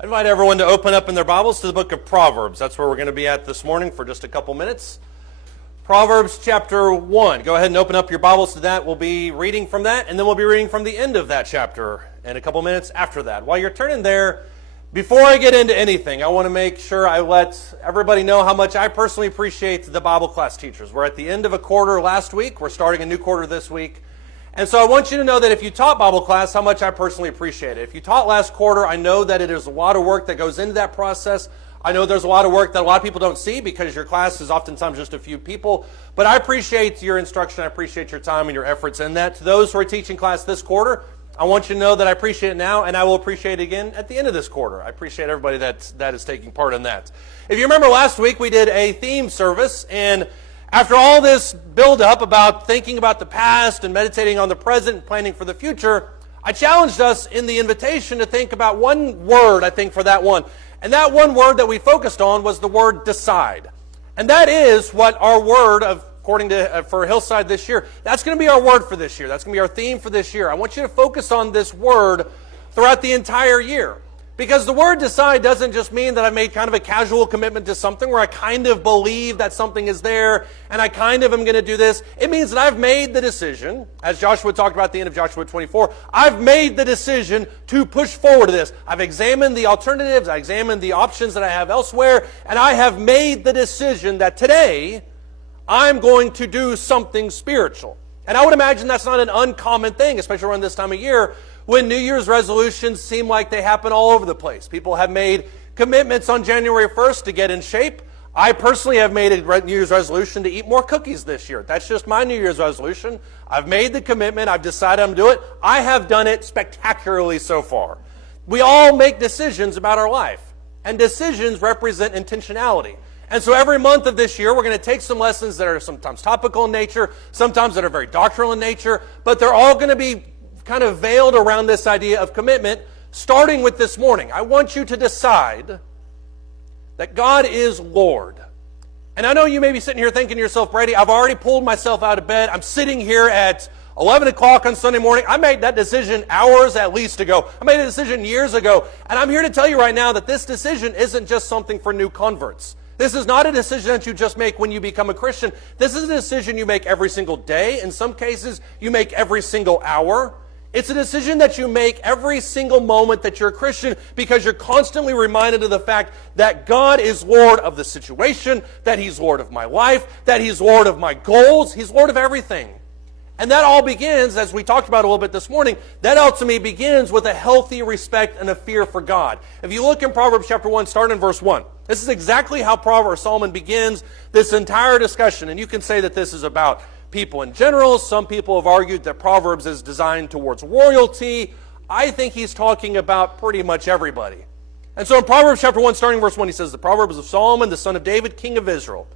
I invite everyone to open up in their Bibles to the book of Proverbs. That's where we're going to be at this morning for just a couple minutes. Proverbs chapter 1. Go ahead and open up your Bibles to that. We'll be reading from that, and then we'll be reading from the end of that chapter in a couple minutes after that. While you're turning there, before I get into anything, I want to make sure I let everybody know how much I personally appreciate the Bible class teachers. We're at the end of a quarter last week. We're starting a new quarter this week. And so I want you to know that if you taught Bible class, how much I personally appreciate it. If you taught last quarter, I know that it is a lot of work that goes into that process. I know there's a lot of work that a lot of people don't see because your class is oftentimes just a few people. But I appreciate your instruction. I appreciate your time and your efforts in that. To those who are teaching class this quarter, I want you to know that I appreciate it now, and I will appreciate it again at the end of this quarter. I appreciate everybody that is taking part in that. If you remember last week, we did a theme service, and after all this build-up about thinking about the past and meditating on the present and planning for the future, I challenged us in the invitation to think about one word, I think, for that one. And that one word that we focused on was the word decide. And that is what our word, according to for Hillside this year, that's going to be our word for this year. That's going to be our theme for this year. I want you to focus on this word throughout the entire year. Because the word decide doesn't just mean that I've made kind of a casual commitment to something where I kind of believe that something is there and I kind of am going to do this. It means that I've made the decision, as Joshua talked about at the end of Joshua 24, I've made the decision to push forward to this. I've examined the alternatives, I examined the options that I have elsewhere, and I have made the decision that today I'm going to do something spiritual. And I would imagine that's not an uncommon thing, especially around this time of year, when New Year's resolutions seem like they happen all over the place. People have made commitments on January 1st to get in shape. I personally have made a New Year's resolution to eat more cookies this year. That's just my New Year's resolution. I've made the commitment. I've decided I'm going to do it. I have done it spectacularly so far. We all make decisions about our life, and decisions represent intentionality. And so every month of this year, we're going to take some lessons that are sometimes topical in nature, sometimes that are very doctrinal in nature, but they're all going to be kind of veiled around this idea of commitment, starting with this morning. I want you to decide that God is Lord. And I know you may be sitting here thinking to yourself, Brady, I've already pulled myself out of bed. I'm sitting here at 11 o'clock on Sunday morning. I made that decision hours at least ago. I made a decision years ago. And I'm here to tell you right now that this decision isn't just something for new converts. This is not a decision that you just make when you become a Christian. This is a decision you make every single day. In some cases, you make every single hour. It's a decision that you make every single moment that you're a Christian because you're constantly reminded of the fact that God is Lord of the situation, that He's Lord of my life, that He's Lord of my goals. He's Lord of everything. And that all begins, as we talked about a little bit this morning, that ultimately begins with a healthy respect and a fear for God. If you look in Proverbs chapter 1, starting in verse 1, this is exactly how Solomon begins this entire discussion. And you can say that this is about people in general. Some people have argued that Proverbs is designed towards royalty. I think he's talking about pretty much everybody. And so in Proverbs chapter 1, starting in verse 1, he says, the Proverbs of Solomon, the son of David, king of Israel,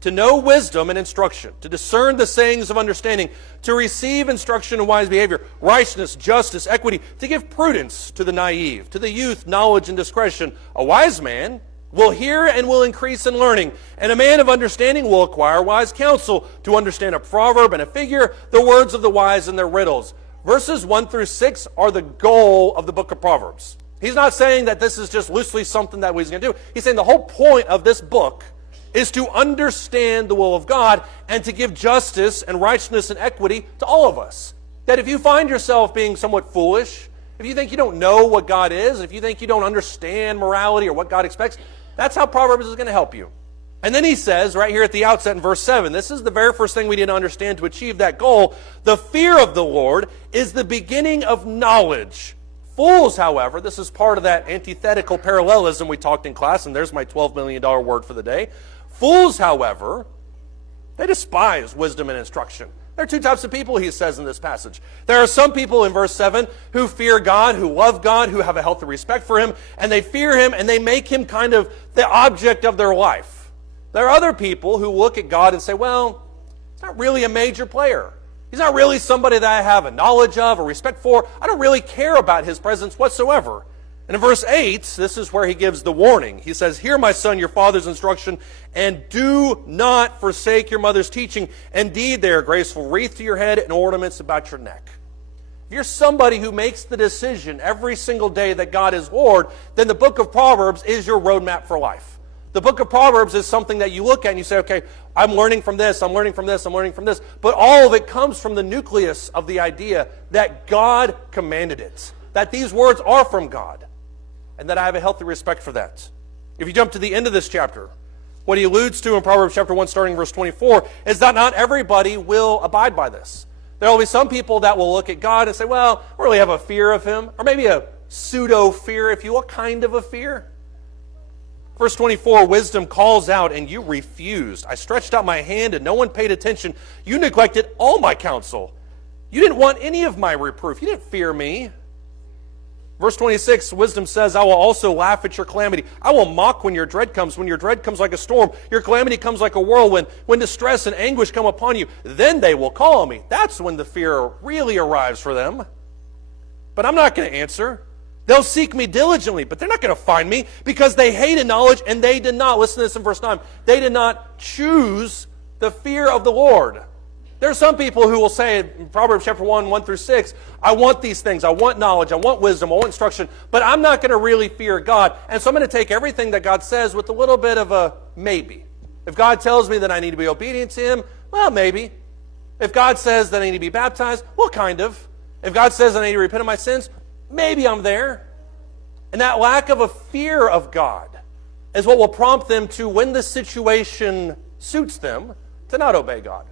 to know wisdom and instruction, to discern the sayings of understanding, to receive instruction in wise behavior, righteousness, justice, equity, to give prudence to the naive, to the youth, knowledge and discretion. A wise man will hear and will increase in learning, and a man of understanding will acquire wise counsel, to understand a proverb and a figure, the words of the wise and their riddles. Verses 1 through 6 are the goal of the book of Proverbs. He's not saying that this is just loosely something that he's going to do. He's saying the whole point of this book is to understand the will of God and to give justice and righteousness and equity to all of us. That if you find yourself being somewhat foolish, if you think you don't know what God is, if you think you don't understand morality or what God expects, that's how Proverbs is going to help you. And then he says, right here at the outset in verse 7, this is the very first thing we need to understand to achieve that goal. The fear of the Lord is the beginning of knowledge. Fools, however, this is part of that antithetical parallelism we talked in class, and there's my $12 million word for the day. Fools, however, they despise wisdom and instruction. There are two types of people, he says in this passage. There are some people in verse 7 who fear God, who love God, who have a healthy respect for Him, and they fear Him, and they make Him kind of the object of their life. There are other people who look at God and say, well, He's not really a major player. He's not really somebody that I have a knowledge of or respect for. I don't really care about His presence whatsoever. And in verse 8, this is where he gives the warning. He says, hear, my son, your father's instruction, and do not forsake your mother's teaching. Indeed, they are a graceful wreath to your head and ornaments about your neck. If you're somebody who makes the decision every single day that God is Lord, then the book of Proverbs is your roadmap for life. The book of Proverbs is something that you look at and you say, okay, I'm learning from this, I'm learning from this, I'm learning from this. But all of it comes from the nucleus of the idea that God commanded it, that these words are from God, and that I have a healthy respect for that. If you jump to the end of this chapter, what he alludes to in Proverbs chapter 1, starting verse 24, is that not everybody will abide by this. There will be some people that will look at God and say, well, I don't really have a fear of him, or maybe a pseudo-fear, if you will, kind of a fear. Verse 24, wisdom calls out, and you refused. I stretched out my hand, and no one paid attention. You neglected all my counsel. You didn't want any of my reproof. You didn't fear me. Verse 26, wisdom says, I will also laugh at your calamity. I will mock when your dread comes. When your dread comes like a storm, your calamity comes like a whirlwind. When distress and anguish come upon you, then they will call on me. That's when the fear really arrives for them. But I'm not going to answer. They'll seek me diligently, but they're not going to find me because they hated knowledge and they did not, listen to this in verse 9, they did not choose the fear of the Lord. There are some people who will say in Proverbs chapter 1, 1 through 6, I want these things, I want knowledge, I want wisdom, I want instruction, but I'm not going to really fear God. And so I'm going to take everything that God says with a little bit of a maybe. If God tells me that I need to be obedient to him, well, maybe. If God says that I need to be baptized, well, kind of. If God says that I need to repent of my sins, maybe I'm there. And that lack of a fear of God is what will prompt them to, when the situation suits them, to not obey God.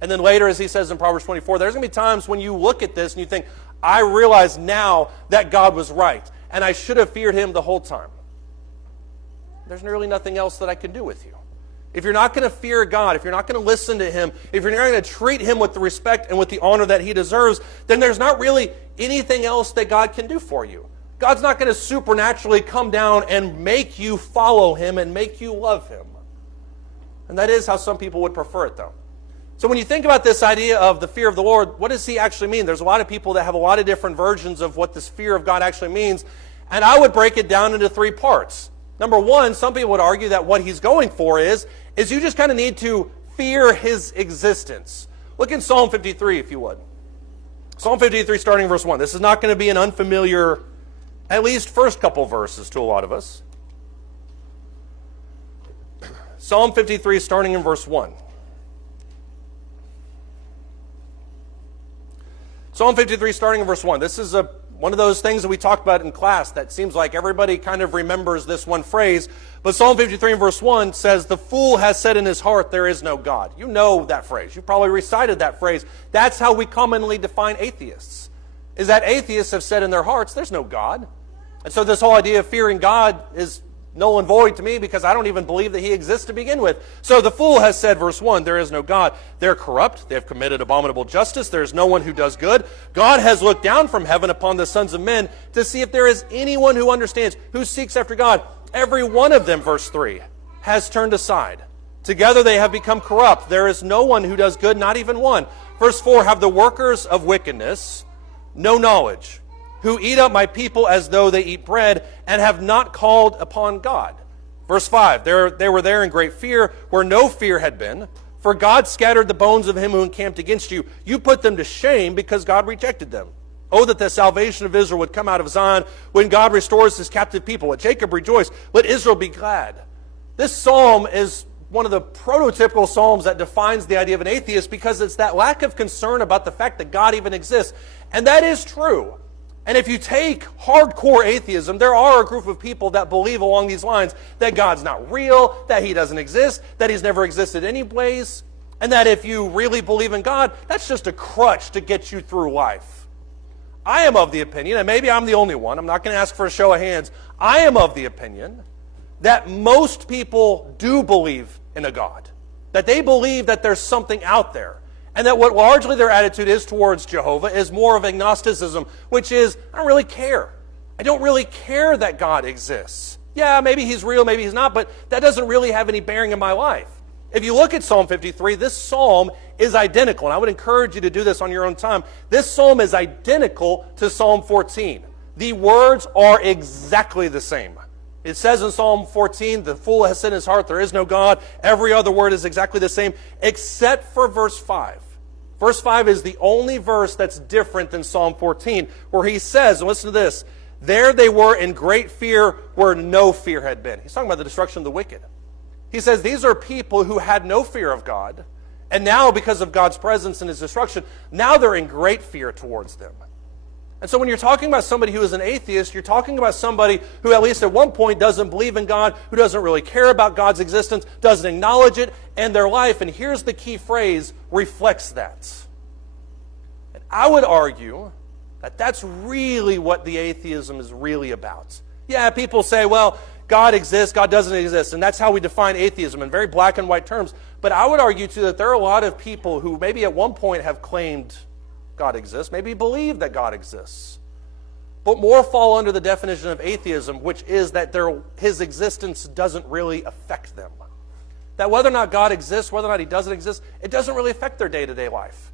And then later, as he says in Proverbs 24, there's going to be times when you look at this and you think, I realize now that God was right, and I should have feared him the whole time. There's really nothing else that I can do with you. If you're not going to fear God, if you're not going to listen to him, if you're not going to treat him with the respect and with the honor that he deserves, then there's not really anything else that God can do for you. God's not going to supernaturally come down and make you follow him and make you love him. And that is how some people would prefer it, though. So when you think about this idea of the fear of the Lord, what does he actually mean? There's a lot of people that have a lot of different versions of what this fear of God actually means. And I would break it down into three parts. Number one, some people would argue that what he's going for is you just kind of need to fear his existence. Look in Psalm 53, if you would. Psalm 53, starting in verse 1. This is not going to be an unfamiliar, at least first couple verses to a lot of us. Psalm 53, starting in verse 1. Psalm 53, starting in verse 1. This is one of those things that we talked about in class that seems like everybody kind of remembers this one phrase. But Psalm 53 in verse 1 says, the fool has said in his heart, there is no God. You know that phrase. You probably recited that phrase. That's how we commonly define atheists, is that atheists have said in their hearts, there's no God. And so this whole idea of fearing God is null and void to me because I don't even believe that he exists to begin with. So the fool has said, verse 1, there is no God. They're corrupt. They have committed abominable justice. There is no one who does good. God has looked down from heaven upon the sons of men to see if there is anyone who understands, who seeks after God. Every one of them, verse 3, has turned aside. Together they have become corrupt. There is no one who does good, not even one. Verse 4, have the workers of wickedness no knowledge, who eat up my people as though they eat bread, and have not called upon God. Verse 5, they were there in great fear, where no fear had been, for God scattered the bones of him who encamped against you. You put them to shame because God rejected them. Oh, that the salvation of Israel would come out of Zion when God restores his captive people. Let Jacob rejoice. Let Israel be glad. This psalm is one of the prototypical psalms that defines the idea of an atheist because it's that lack of concern about the fact that God even exists. And that is true. And if you take hardcore atheism, there are a group of people that believe along these lines that God's not real, that he doesn't exist, that he's never existed anyways, and that if you really believe in God, that's just a crutch to get you through life. I am of the opinion, and maybe I'm the only one, I'm not going to ask for a show of hands, I am of the opinion that most people do believe in a God, that they believe that there's something out there. And that what largely their attitude is towards Jehovah is more of agnosticism, which is, I don't really care. I don't really care that God exists. Yeah, maybe he's real, maybe he's not, but that doesn't really have any bearing in my life. If you look at Psalm 53, this psalm is identical, and I would encourage you to do this on your own time. This psalm is identical to Psalm 14. The words are exactly the same. It says in Psalm 14, the fool has said in his heart, there is no God. Every other word is exactly the same, except for verse 5. Verse 5 is the only verse that's different than Psalm 14, where he says, and listen to this, there they were in great fear where no fear had been. He's talking about the destruction of the wicked. He says these are people who had no fear of God, and now because of God's presence and his destruction, now they're in great fear towards them. And so when you're talking about somebody who is an atheist, you're talking about somebody who at least at one point doesn't believe in God, who doesn't really care about God's existence, doesn't acknowledge it, and their life, and here's the key phrase, reflects that. And I would argue that that's really what the atheism is really about. Yeah, people say, well, God exists, God doesn't exist, and that's how we define atheism in very black and white terms. But I would argue, too, that there are a lot of people who maybe at one point have claimed God exists, maybe believe that God exists, but more fall under the definition of atheism, which is that his existence doesn't really affect them. That whether or not God exists, whether or not he doesn't exist, it doesn't really affect their day-to-day life.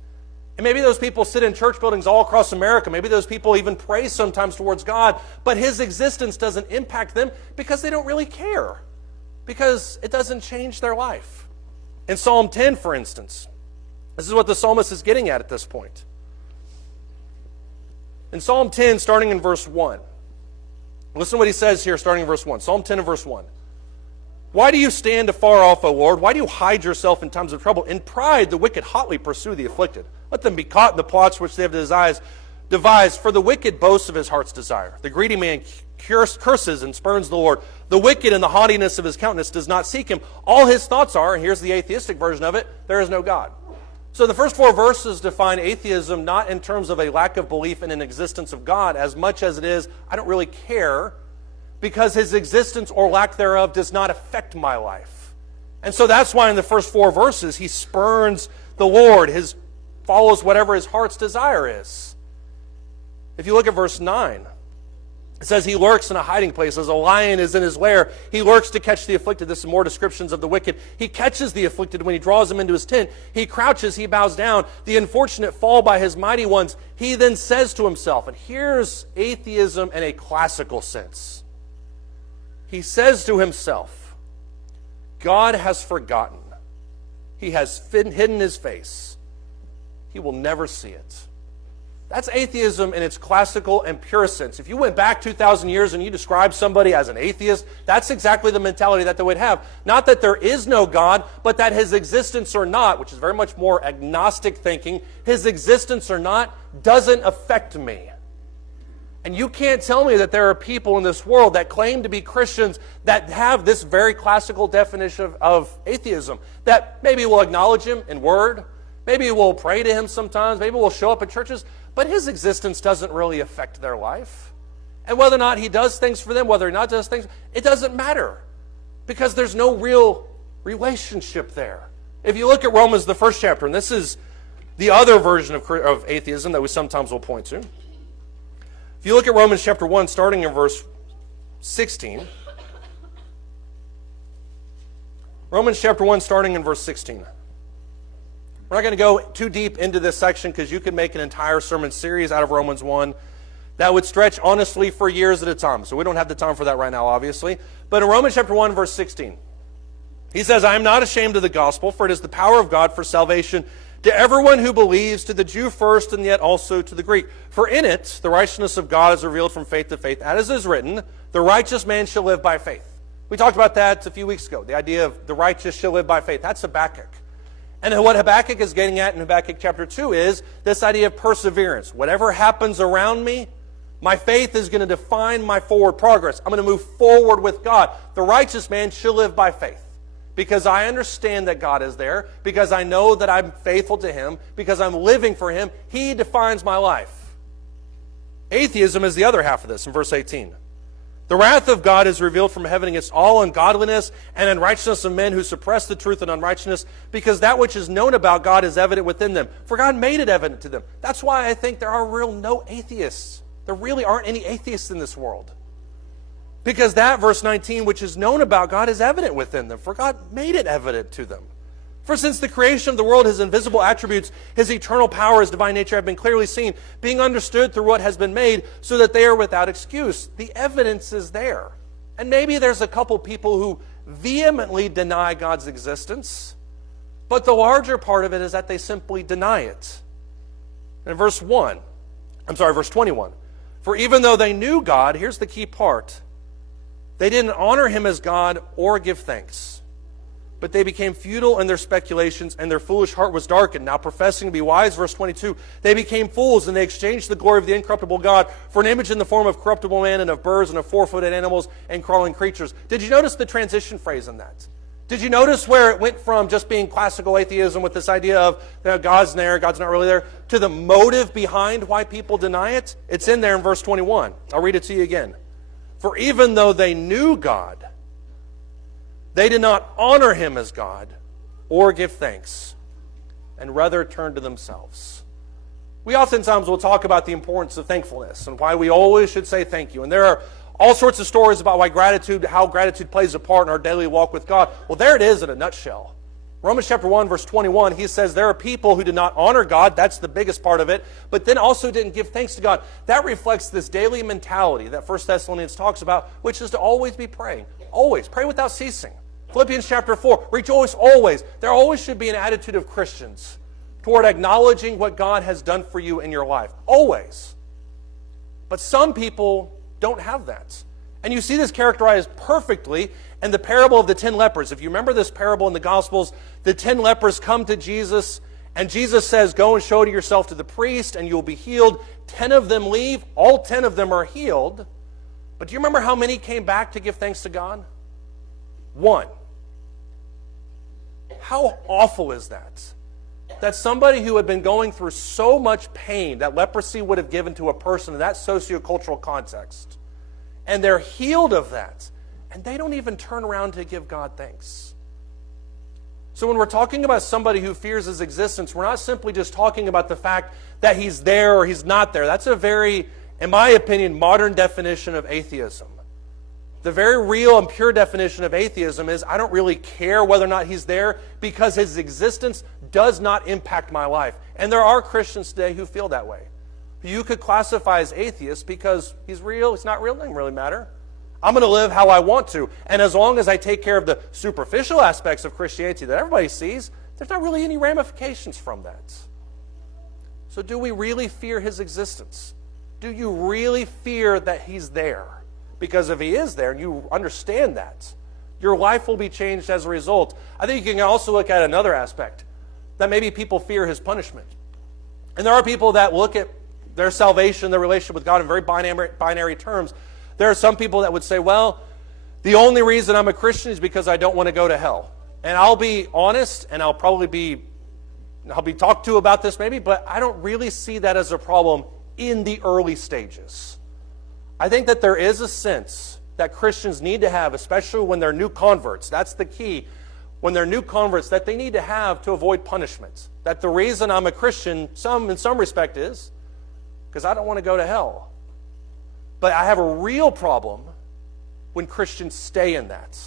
And maybe those people sit in church buildings all across America. Maybe those people even pray sometimes towards God, but his existence doesn't impact them because they don't really care, because it doesn't change their life. In Psalm 10, for instance, this is what the psalmist is getting at this point. In Psalm 10, starting in verse 1, listen to what he says here, starting in verse 1. Psalm 10 and verse 1. Why do you stand afar off, O Lord? Why do you hide yourself in times of trouble? In pride, the wicked hotly pursue the afflicted. Let them be caught in the plots which they have devised. For the wicked boasts of his heart's desire. The greedy man curses and spurns the Lord. The wicked in the haughtiness of his countenance does not seek him. All his thoughts are, and here's the atheistic version of it, there is no God. So the first four verses define atheism not in terms of a lack of belief in an existence of God as much as it is, I don't really care because his existence or lack thereof does not affect my life. And so that's why in the first four verses he spurns the Lord, follows whatever his heart's desire is. If you look at verse 9, it says he lurks in a hiding place as a lion is in his lair. He lurks to catch the afflicted. This is more descriptions of the wicked. He catches the afflicted when he draws him into his tent. He crouches, he bows down. The unfortunate fall by his mighty ones. He then says to himself, and here's atheism in a classical sense. He says to himself, God has forgotten. He has hidden his face. He will never see it. That's atheism in its classical and pure sense. If you went back 2,000 years and you described somebody as an atheist, that's exactly the mentality that they would have. Not that there is no God, but that his existence or not, which is very much more agnostic thinking, his existence or not doesn't affect me. And you can't tell me that there are people in this world that claim to be Christians that have this very classical definition of atheism, that maybe will acknowledge him in word, maybe we'll pray to him sometimes, maybe we'll show up at churches, but his existence doesn't really affect their life. And whether or not he does things for them, whether or not does things, it doesn't matter because there's no real relationship there. If you look at Romans, the first chapter, and this is the other version of atheism that we sometimes will point to. If you look at Romans chapter 1, starting in verse 16. Romans chapter 1, starting in verse 16. We're not going to go too deep into this section because you could make an entire sermon series out of Romans 1 that would stretch honestly for years at a time. So we don't have the time for that right now, obviously. But in Romans chapter 1, verse 16, he says, I am not ashamed of the gospel, for it is the power of God for salvation to everyone who believes, to the Jew first, and yet also to the Greek. For in it, the righteousness of God is revealed from faith to faith. As is written, the righteous man shall live by faith. We talked about that a few weeks ago, the idea of the righteous shall live by faith. That's Habakkuk. And what Habakkuk is getting at in Habakkuk chapter 2 is this idea of perseverance. Whatever happens around me, my faith is going to define my forward progress. I'm going to move forward with God. The righteous man shall live by faith. Because I understand that God is there, because I know that I'm faithful to him, because I'm living for him, he defines my life. Atheism is the other half of this in verse 18. The wrath of God is revealed from heaven against all ungodliness and unrighteousness of men who suppress the truth and unrighteousness, because that which is known about God is evident within them. For God made it evident to them. That's why I think there are no atheists. There really aren't any atheists in this world. Because that, verse 19, which is known about God is evident within them. For God made it evident to them. For since the creation of the world, his invisible attributes, his eternal power, his divine nature have been clearly seen, being understood through what has been made, so that they are without excuse. The evidence is there. And maybe there's a couple people who vehemently deny God's existence, But the larger part of it is that they simply deny it. In verse 21. For even though they knew God, here's the key part, they didn't honor him as God or give thanks. But they became futile in their speculations, and their foolish heart was darkened. Now professing to be wise, verse 22, they became fools, and they exchanged the glory of the incorruptible God for an image in the form of corruptible man and of birds and of four-footed animals and crawling creatures. Did you notice the transition phrase in that? Did you notice where it went from just being classical atheism with this idea of God's there, God's not really there, to the motive behind why people deny it? It's in there in verse 21. I'll read it to you again. For even though they knew God, they did not honor him as God or give thanks, and rather turned to themselves. We oftentimes will talk about the importance of thankfulness and why we always should say thank you. And there are all sorts of stories about how gratitude plays a part in our daily walk with God. Well, there it is in a nutshell. Romans chapter 1, verse 21, he says there are people who did not honor God. That's the biggest part of it. But then also didn't give thanks to God. That reflects this daily mentality that 1 Thessalonians talks about, which is to always be praying. Always. Pray without ceasing. Philippians chapter 4, rejoice always. There always should be an attitude of Christians toward acknowledging what God has done for you in your life. Always. But some people don't have that. And you see this characterized perfectly in the parable of the 10 lepers. If you remember this parable in the Gospels, the 10 lepers come to Jesus, and Jesus says, go and show yourself to the priest, and you'll be healed. 10 of them leave. All 10 of them are healed. But do you remember how many came back to give thanks to God? 1. How awful is that? That somebody who had been going through so much pain that leprosy would have given to a person in that sociocultural context, and they're healed of that, and they don't even turn around to give God thanks. So when we're talking about somebody who fears his existence, we're not simply just talking about the fact that he's there or he's not there. That's a very, in my opinion, modern definition of atheism. The very real and pure definition of atheism is I don't really care whether or not he's there because his existence does not impact my life. And there are Christians today who feel that way. You could classify as atheist because he's real, he's not real, it doesn't really matter. I'm going to live how I want to. And as long as I take care of the superficial aspects of Christianity that everybody sees, there's not really any ramifications from that. So do we really fear his existence? Do you really fear that he's there? Because if he is there and you understand that, your life will be changed as a result. I think you can also look at another aspect, that maybe people fear his punishment. And there are people that look at their salvation, their relationship with God in very binary terms. There are some people that would say, well, the only reason I'm a Christian is because I don't want to go to hell. And I'll be honest, and I'll be talked to about this maybe, but I don't really see that as a problem in the early stages. I think that there is a sense that Christians need to have, especially when they're new converts. That's the key. When they're new converts, that they need to have to avoid punishment. That the reason I'm a Christian, in some respect, is because I don't want to go to hell. But I have a real problem when Christians stay in that.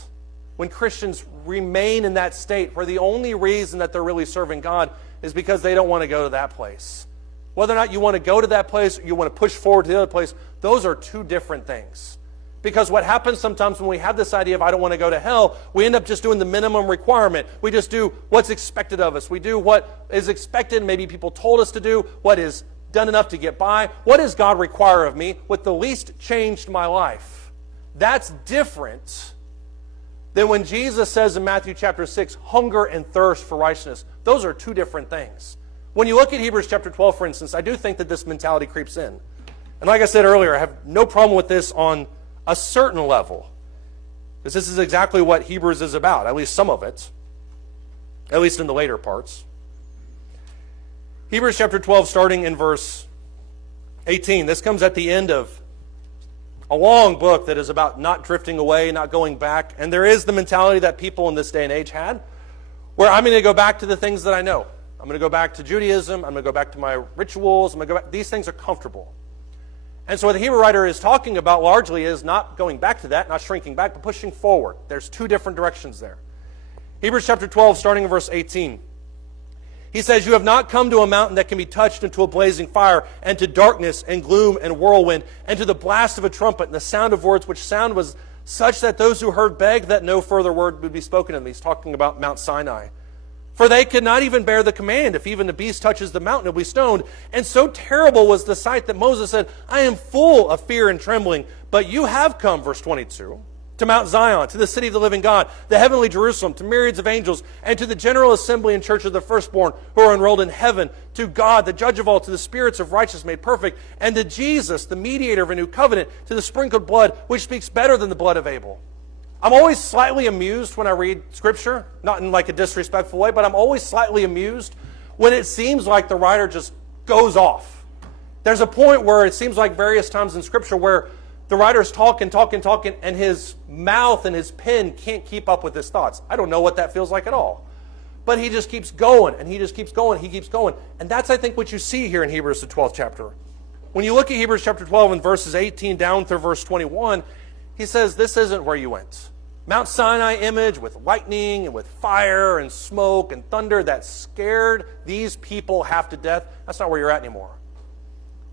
When Christians remain in that state where the only reason that they're really serving God is because they don't want to go to that place. Whether or not you want to go to that place or you want to push forward to the other place, those are two different things. Because what happens sometimes when we have this idea of I don't want to go to hell, we end up just doing the minimum requirement. We just do what's expected of us. We do what is expected, maybe people told us to do, what is done enough to get by. What does God require of me? What the least changed my life. That's different than when Jesus says in Matthew chapter 6, hunger and thirst for righteousness. Those are two different things. When you look at Hebrews chapter 12, for instance, I do think that this mentality creeps in. And like I said earlier, I have no problem with this on a certain level. Because this is exactly what Hebrews is about, at least some of it. At least in the later parts. Hebrews chapter 12, starting in verse 18. This comes at the end of a long book that is about not drifting away, not going back. And there is the mentality that people in this day and age had, where I'm going to go back to the things that I know. I'm going to go back to Judaism. I'm going to go back to my rituals. I'm going to go back. These things are comfortable. And so what the Hebrew writer is talking about largely is not going back to that, not shrinking back, but pushing forward. There's two different directions there. Hebrews chapter 12, starting in verse 18. He says, you have not come to a mountain that can be touched, and to a blazing fire, and to darkness and gloom and whirlwind, and to the blast of a trumpet and the sound of words, which sound was such that those who heard begged that no further word would be spoken of them. He's talking about Mount Sinai. For they could not even bear the command. If even the beast touches the mountain, it will be stoned. And so terrible was the sight that Moses said, I am full of fear and trembling. But you have come, verse 22, to Mount Zion, to the city of the living God, the heavenly Jerusalem, to myriads of angels, and to the general assembly and church of the firstborn who are enrolled in heaven, to God, the judge of all, to the spirits of righteous made perfect, and to Jesus, the mediator of a new covenant, to the sprinkled blood, which speaks better than the blood of Abel. I'm always slightly amused when I read Scripture, not in like a disrespectful way, but I'm always slightly amused when it seems like the writer just goes off. There's a point where it seems like various times in Scripture where the writer's talking, and his mouth and his pen can't keep up with his thoughts. I don't know what that feels like at all. But he just keeps going, and he just keeps going, he keeps going. And that's, I think, what you see here in Hebrews, the 12th chapter. When you look at Hebrews chapter 12 and verses 18 down through verse 21, he says, this isn't where you went. Mount Sinai image with lightning and with fire and smoke and thunder that scared these people half to death, that's not where you're at anymore.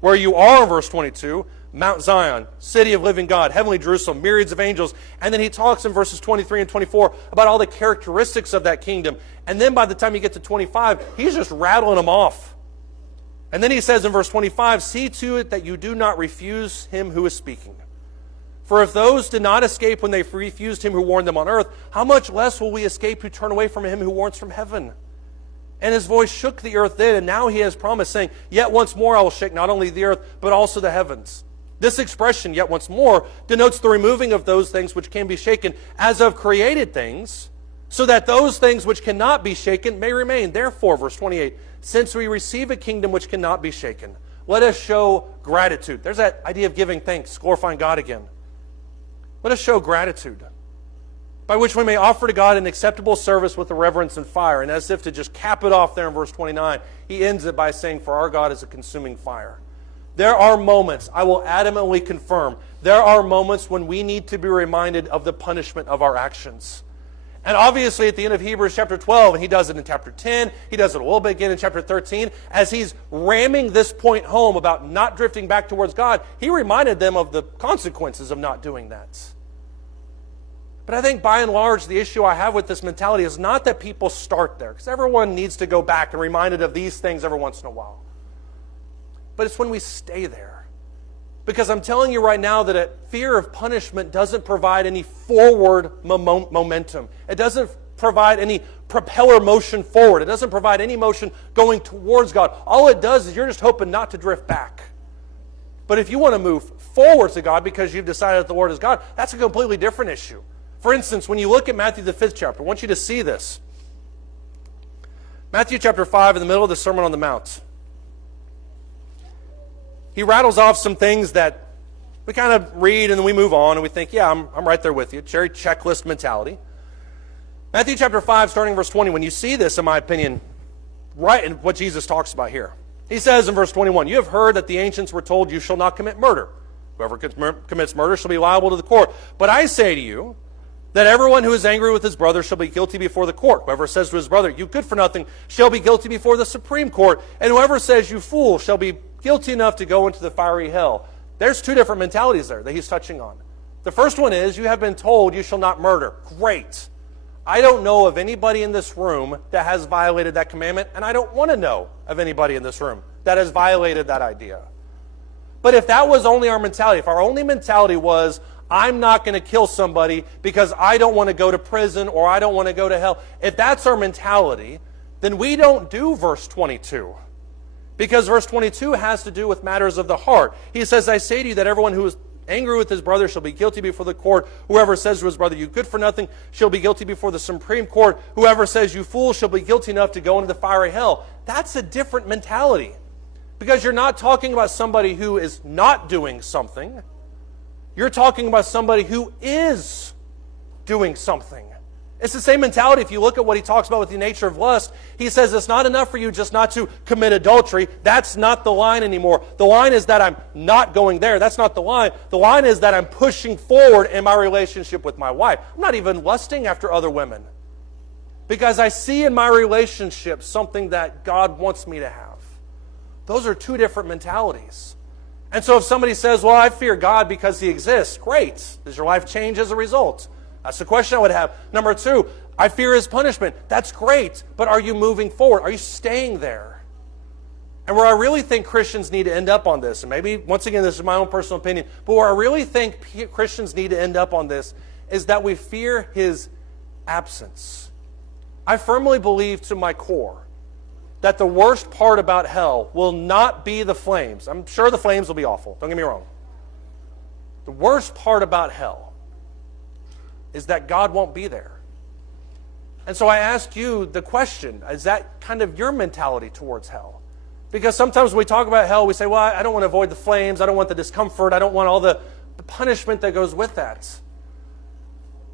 Where you are, verse 22, Mount Zion, city of living God, heavenly Jerusalem, myriads of angels. And then he talks in verses 23 and 24 about all the characteristics of that kingdom. And then by the time you get to 25, he's just rattling them off. And then he says in verse 25, see to it that you do not refuse him who is speaking. For if those did not escape when they refused him who warned them on earth, how much less will we escape who turn away from him who warns from heaven? And his voice shook the earth then, and now he has promised, saying, yet once more I will shake not only the earth, but also the heavens. This expression, yet once more, denotes the removing of those things which can be shaken as of created things, so that those things which cannot be shaken may remain. Therefore, verse 28, since we receive a kingdom which cannot be shaken, let us show gratitude. There's that idea of giving thanks, glorifying God again. Let us show gratitude, by which we may offer to God an acceptable service with the reverence and fire. And as if to just cap it off there in verse 29, he ends it by saying, for our God is a consuming fire. There are moments, I will adamantly confirm, there are moments when we need to be reminded of the punishment of our actions. And obviously at the end of Hebrews chapter 12, and he does it in chapter 10, he does it a little bit again in chapter 13, as he's ramming this point home about not drifting back towards God, he reminded them of the consequences of not doing that. But I think by and large, the issue I have with this mentality is not that people start there, because everyone needs to go back and reminded of these things every once in a while. But it's when we stay there. Because I'm telling you right now that a fear of punishment doesn't provide any forward momentum. It doesn't provide any propeller motion forward. It doesn't provide any motion going towards God. All it does is you're just hoping not to drift back. But if you want to move forward to God because you've decided that the Lord is God, that's a completely different issue. For instance, when you look at Matthew the 5th chapter, I want you to see this. Matthew chapter 5, in the middle of the Sermon on the Mount. He rattles off some things that we kind of read and then we move on and we think, yeah, I'm right there with you. Cherry checklist mentality. Matthew chapter 5, starting verse 20, when you see this, in my opinion, right in what Jesus talks about here. He says in verse 21, you have heard that the ancients were told you shall not commit murder. Whoever commits murder shall be liable to the court. But I say to you, that everyone who is angry with his brother shall be guilty before the court. Whoever says to his brother, you good for nothing, shall be guilty before the Supreme Court. And whoever says, you fool, shall be guilty enough to go into the fiery hell. There's two different mentalities there that he's touching on. The first one is, you have been told you shall not murder. Great. I don't know of anybody in this room that has violated that commandment, and I don't want to know of anybody in this room that has violated that idea. But if that was only our mentality, if our only mentality was, I'm not going to kill somebody because I don't want to go to prison or I don't want to go to hell. If that's our mentality, then we don't do verse 22. Because verse 22 has to do with matters of the heart. He says, I say to you that everyone who is angry with his brother shall be guilty before the court. Whoever says to his brother, you good for nothing, shall be guilty before the Supreme Court. Whoever says, you fool, shall be guilty enough to go into the fiery hell. That's a different mentality. Because you're not talking about somebody who is not doing something. You're talking about somebody who is doing something. It's the same mentality if you look at what he talks about with the nature of lust. He says it's not enough for you just not to commit adultery. That's not the line anymore. The line is that I'm not going there. That's not the line. The line is that I'm pushing forward in my relationship with my wife. I'm not even lusting after other women. Because I see in my relationship something that God wants me to have. Those are two different mentalities. And so if somebody says, well, I fear God because he exists, great. Does your life change as a result? That's the question I would have. Number two, I fear his punishment. That's great, but are you moving forward? Are you staying there? And where I really think Christians need to end up on this, and maybe, once again, this is my own personal opinion, but where I really think Christians need to end up on this is that we fear his absence. I firmly believe to my core that the worst part about hell will not be the flames. I'm sure the flames will be awful. Don't get me wrong. The worst part about hell is that God won't be there. And so I ask you the question, is that kind of your mentality towards hell? Because sometimes when we talk about hell, we say, well, I don't want to avoid the flames. I don't want the discomfort. I don't want all the punishment that goes with that.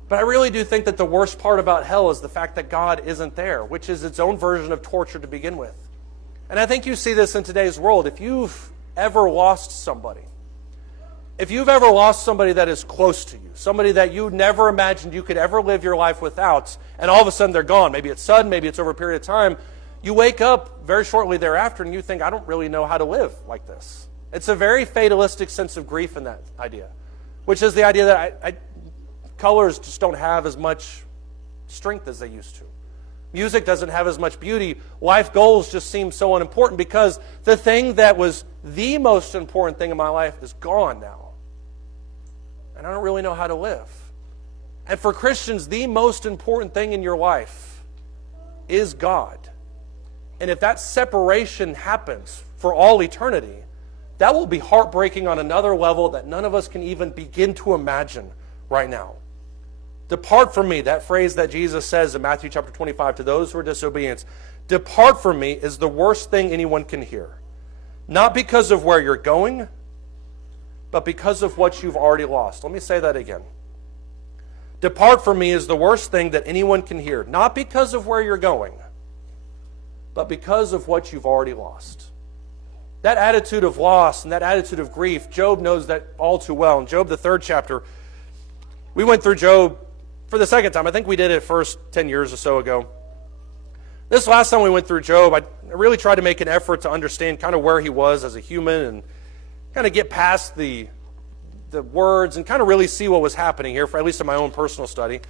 But I really do think that the worst part about hell is the fact that God isn't there, which is its own version of torture to begin with. And I think you see this in today's world. If you've ever lost somebody, if you've ever lost somebody that is close to you, somebody that you never imagined you could ever live your life without, and all of a sudden they're gone, maybe it's sudden, maybe it's over a period of time, you wake up very shortly thereafter and you think, I don't really know how to live like this. It's a very fatalistic sense of grief in that idea, which is the idea that colors just don't have as much strength as they used to. Music doesn't have as much beauty. Life goals just seem so unimportant because the thing that was the most important thing in my life is gone now. And I don't really know how to live. And for Christians, the most important thing in your life is God. And if that separation happens for all eternity, that will be heartbreaking on another level that none of us can even begin to imagine right now. Depart from me, that phrase that Jesus says in Matthew chapter 25 to those who are disobedient. Depart from me is the worst thing anyone can hear. Not because of where you're going, but because of what you've already lost. Let me say that again. Depart from me is the worst thing that anyone can hear. Not because of where you're going, but because of what you've already lost. That attitude of loss and that attitude of grief, Job knows that all too well. In Job, the 3rd chapter, we went through Job for the second time. I think we did it first 10 years or so ago. This last time we went through Job, I really tried to make an effort to understand kind of where he was as a human and kind of get past the words and kind of really see what was happening here, for at least in my own personal study.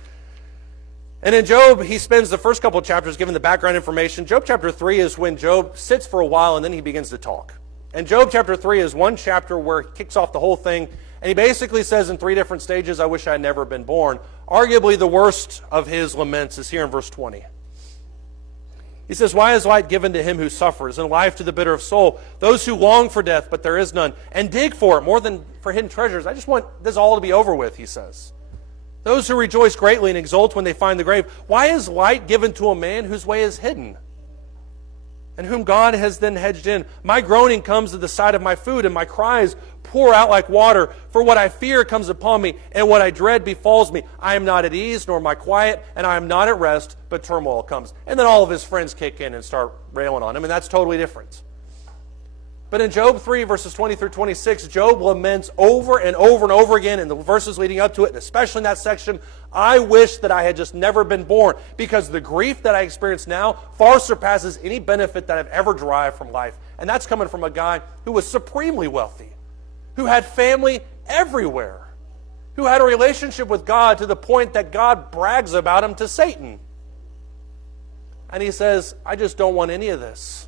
And in Job, he spends the first couple of chapters giving the background information. Job chapter 3 is when Job sits for a while and then he begins to talk. And Job chapter 3 is one chapter where he kicks off the whole thing, and he basically says in 3 different stages, I wish I had never been born. Arguably the worst of his laments is here in verse 20. He says, why is light given to him who suffers, and life to the bitter of soul? Those who long for death, but there is none, and dig for it more than for hidden treasures. I just want this all to be over with, he says. Those who rejoice greatly and exult when they find the grave. Why is light given to a man whose way is hidden, and whom God has then hedged in? My groaning comes to the side of my food, and my cries pour out like water. For what I fear comes upon me, and what I dread befalls me. I am not at ease, nor am I quiet, and I am not at rest, but turmoil comes. And then all of his friends kick in and start railing on him, and that's totally different. But in Job 3, verses 20 through 26, Job laments over and over and over again in the verses leading up to it, and especially in that section, I wish that I had just never been born, because the grief that I experience now far surpasses any benefit that I've ever derived from life. And that's coming from a guy who was supremely wealthy, who had family everywhere, who had a relationship with God to the point that God brags about him to Satan. And he says, I just don't want any of this.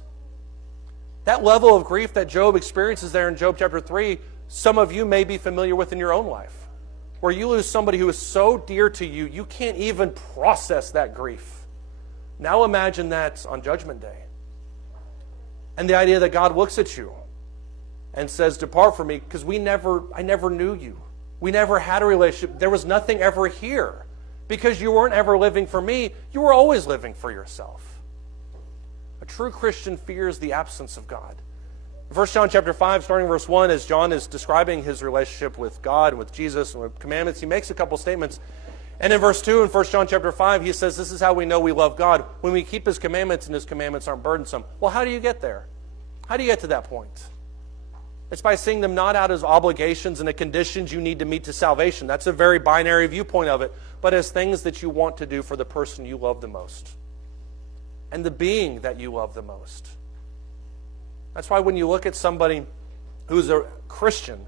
That level of grief that Job experiences there in Job chapter 3, some of you may be familiar with in your own life, where you lose somebody who is so dear to you, you can't even process that grief. Now imagine that on Judgment Day. And the idea that God looks at you and says, depart from me, because I never knew you. We never had a relationship. There was nothing ever here. Because you weren't ever living for me, you were always living for yourself. A true Christian fears the absence of God. In 1 John chapter 5, starting verse 1, as John is describing his relationship with God and with Jesus and with commandments, he makes a couple statements. And in verse 2 in 1 John chapter 5, he says, this is how we know we love God, when we keep his commandments and his commandments aren't burdensome. Well, how do you get there? How do you get to that point? It's by seeing them not out as obligations and the conditions you need to meet to salvation. That's a very binary viewpoint of it, but as things that you want to do for the person you love the most and the being that you love the most. That's why when you look at somebody who's a Christian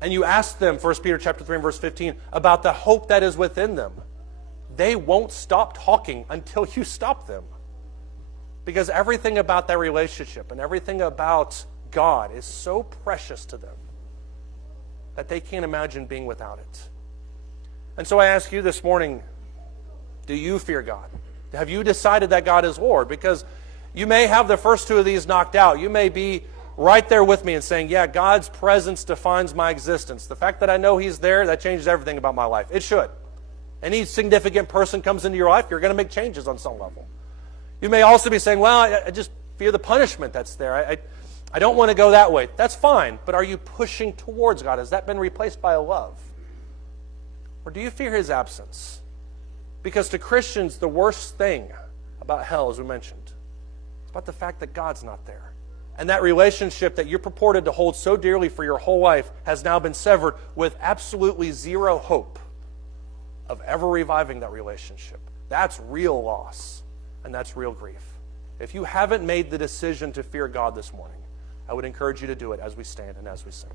and you ask them, 1 Peter chapter 3 and verse 15, about the hope that is within them, they won't stop talking until you stop them. Because everything about that relationship and everything about God is so precious to them that they can't imagine being without it. And so I ask you this morning, do you fear God? Have you decided that God is Lord? Because you may have the first two of these knocked out. You may be right there with me and saying, yeah, God's presence defines my existence. The fact that I know He's there, that changes everything about my life. It should. Any significant person comes into your life, you're going to make changes on some level. You may also be saying, well, I just fear the punishment that's there. I don't want to go that way. That's fine, but are you pushing towards God? Has that been replaced by a love? Or do you fear His absence? Because to Christians, the worst thing about hell, as we mentioned, is about the fact that God's not there. And that relationship that you're purported to hold so dearly for your whole life has now been severed with absolutely zero hope of ever reviving that relationship. That's real loss, and that's real grief. If you haven't made the decision to fear God this morning, I would encourage you to do it as we stand and as we sing.